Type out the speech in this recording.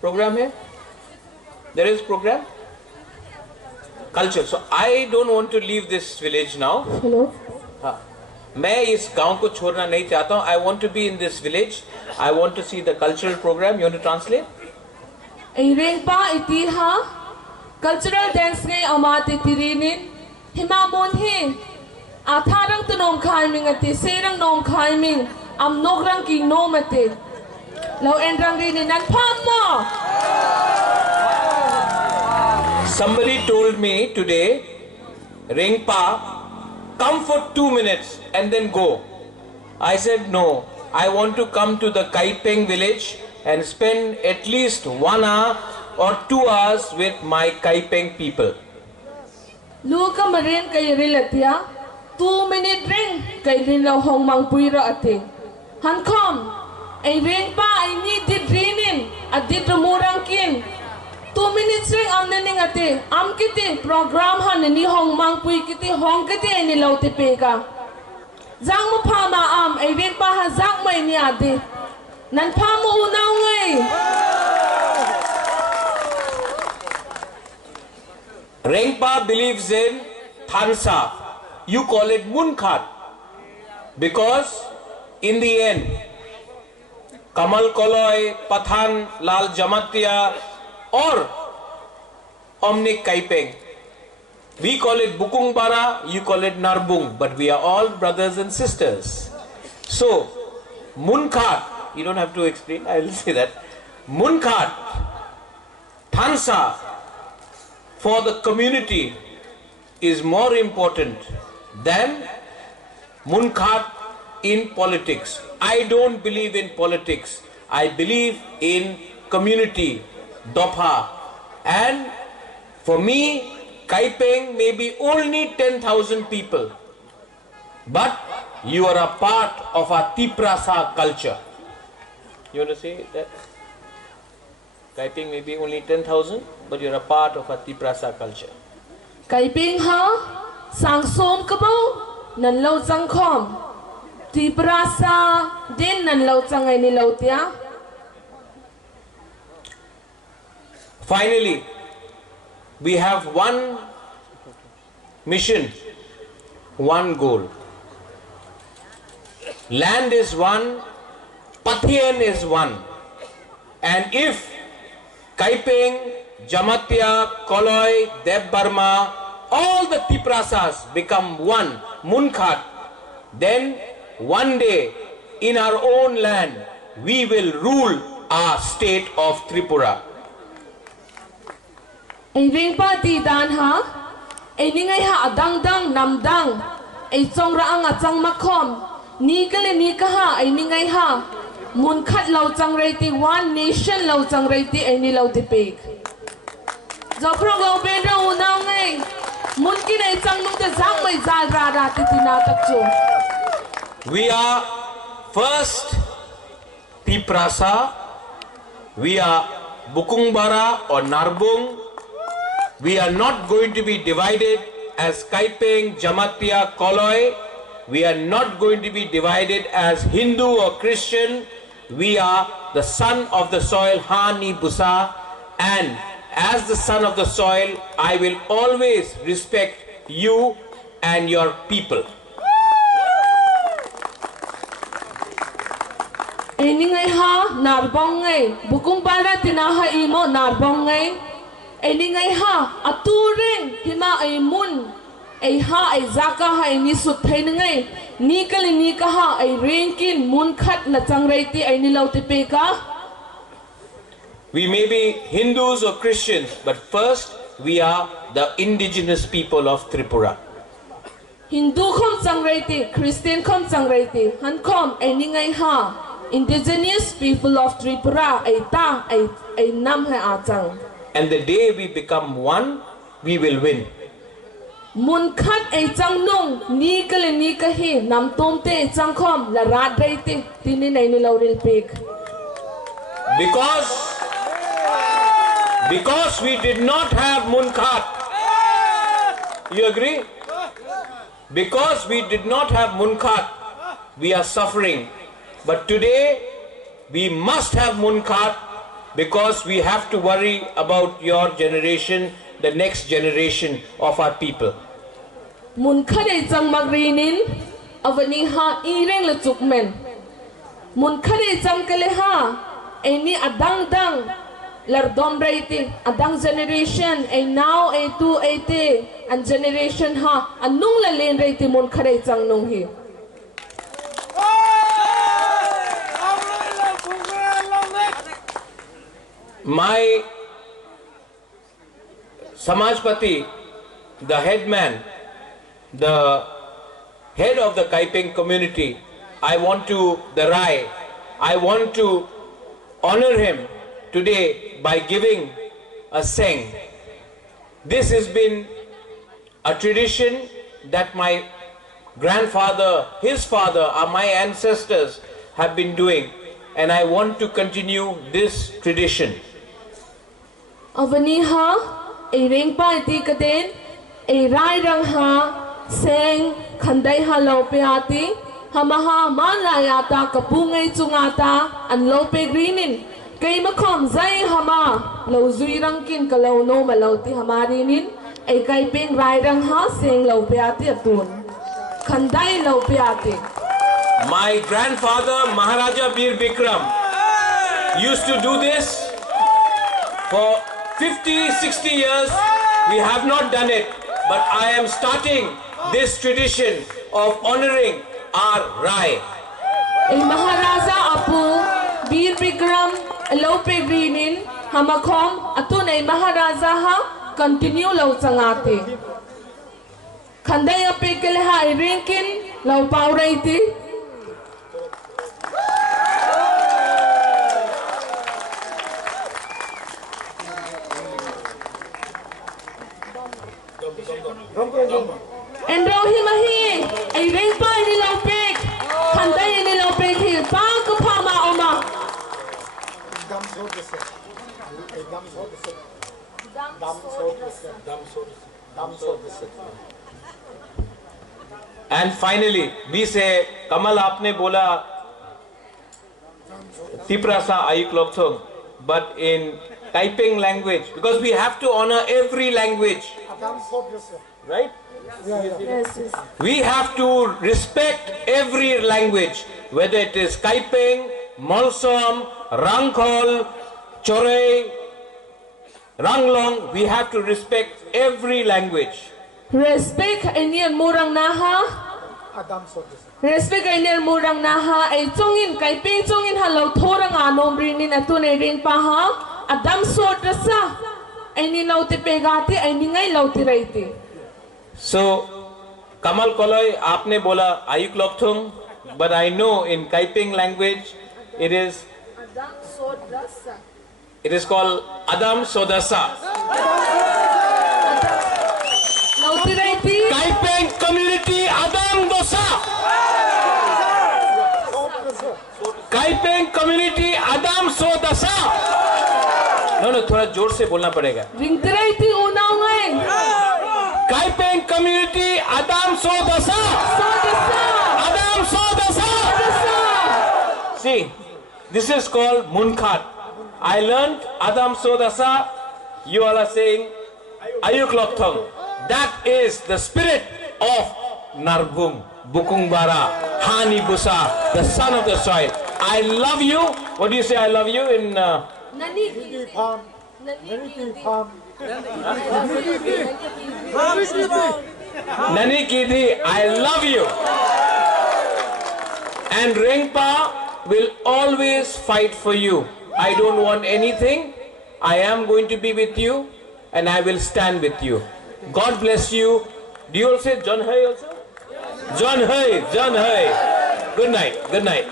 program here? There is program? Culture. So I don't want to leave this village now. Hello. हाँ, मैं इस गांव को छोड़ना नहीं चाहता हूँ. I want to be in this village. I want to see the cultural program. You want to translate? Irengpa itiha cultural dance ngay amat itirinin himamon hi atharang tunom khaiming ati serang nom khaiming am nograng ki nom ati law endrang rin nan pamo. Somebody told me today, Rengpa, come for 2 minutes and then go. I said no. I want to come to the Kaipeng village and spend at least 1 hour or 2 hours with my Kaipeng people. Luka marin kay relatia 2 minute ring kay rin law hong mang puira ati hankom ay Rengpa ay ni dit rinin at dit rumurang kin 2 minutes ring am naning ati am kiti program han ni hong mang pui kiti hong kiti ay nilaw ti peka zang mo pa ma am ay Rengpa ha zang may ni ati nan pa mo unaw ngay. Rengpa believes in Thansa. You call it Munkhat. Because in the end, Kamal Koloi, Pathan, Lal Jamatia or Omnik Kaipeng, we call it Bukung Bara, you call it Narbung, but we are all brothers and sisters. So, Munkhat, you don't have to explain, I will say that. Munkhat, Thansa, for the community is more important than Munkhat in politics. I don't believe in politics. I believe in community, Dopha. And for me, Kaipeng may be only 10,000 people. But you are a part of our Tiprasa culture. You want to say that? Kaipeng may be only 10,000, but you're a part of a Tiprasa culture. Kaipeng ha sang som kabo nan lo zang khom Tiprasa din nan lo zang ay nilaw tia. Finally, we have one mission, one goal. Land is one, Pathian is one. And if Kaipeng, Jamatia, Koloi, Deb Burma, all the Tiprasas become one, Munkhat, then one day in our own land we will rule our state of Tripura. Ay Rengpa di dan ha ay ningay ha adang dang nam dang ay song raang atang makom ni kali ni ka ha ay ningay ha Munkhat law chang reiti one nation law chang reiti ay nilaw ti pig. Zoprong law bedra unaw ngay munkin ay chang nung te zang may zadra dati tinatak chu. We are first Tiprasa, we are Bukung Bara or Narbung. We are not going to be divided as Kaipeng, Jamatia, Koloi. We are not going to be divided as Hindu or Christian. We are the son of the soil, Hani Busa, and as the son of the soil, I will always respect you and your people. Ay ningay ha narbong ngay Bukung Bara tinaha imo narbong ngay ay ningay ha aturing hima ay mun ay ha ay zaka ha ay nisut hay ngay ni kali ni ka ha ay ringkin Munkhat na chang reiti ay nilaw ti peka. We may be Hindus or Christians, but first we are the indigenous people of Tripura. Hindu kom chang reiti Christian kom chang reiti han kom ay ningay ha indigenous people of Tripura ay ta ay nam ha achang. And the day we become one, we will win. Munkhat ay chang nung ni kali ni ka hi nam tom te chang khom la rat reiti tinin ay nilaw ril pig. Because we did not have Munkhat. You agree? Because we did not have Munkhat, we are suffering. But today, we must have Munkhat. because we have to worry about your generation, the next generation of our people. Mun khade chang magrinin avani ha ireng la chukmen. Mun khade chang kale ha eni adang dang lardom raiti adang generation a now a two a te and generation ha anung la len raiti mun khade chang nung hi. My Samajpati, the headman, the head of the Kaiping community, I want to honor him today by giving a seng. This has been a tradition that my grandfather, his father, my ancestors have been doing, and I want to continue this tradition. Avani ha a ring pa iti kaden a rai rang ha seng khandai ha lope ati hamaha man layata kapungay chungata an lope greenin kay makom zay hama lo zui rangkin kalaw no malawti hamarinin ay kay ping rai rang ha seng lope ati atun khandai lope ati. My grandfather Maharaja Bir Bikram used to do this for 50-60 years. We have not done it, but I am starting this tradition of honoring our Rai. Ay Maharaja Apu Bir Bikram Lope Greenin Hamakom atun ay Maharaja ha continue law changati. Khandaya pekele ha irinkin law pauraiti. Endo himahi ay ring pa ni lopek khandai ni lopek hi pa ko phama oma And finally, we say, Kamal aapne bola Tiprasa Ayuk Lokthong, but in Kaiping language, because we have to honor every language, right? yes. We have to respect every language, whether it is Kaiping, Molsom, Rangkhol, Chorei, Ranglong. We have to respect every language. Respect inian murang naha respect inian murang naha ay chongin kay ping chongin halaw thorang anom rinin atun ay ring pa ha adam sort rasa ay ni lauti pegati ay ni ngay lauti raiti. So, Kamal Koloy, aapne bola Ayuk Lokthong, but I know in Kaiping language it is called Adam Sodasa. Lauti raiti. Kaiping community Adam Dosa. Kaiping community Adam Sodasa. No, थोड़ा जोर से बोलना पड़ेगा. Ring raiti unaw ngay. Kaiping community Adam Sodasa. Adam Sodasa. See, this is called Munkhat. I learned Adam Sodasa. You all are saying Ayuk Lokthong. That is the spirit of Narbung, Bukungbara, Hani Busa, the son of the soil. I love you. What do you say? I love you in. Nani Nani Kidhi, I love you. And Rengpa will always fight for you. I don't want anything. I am going to be with you and I will stand with you. God bless you. Do you all say John Hai also? John Hai, John Hai. Good night, good night.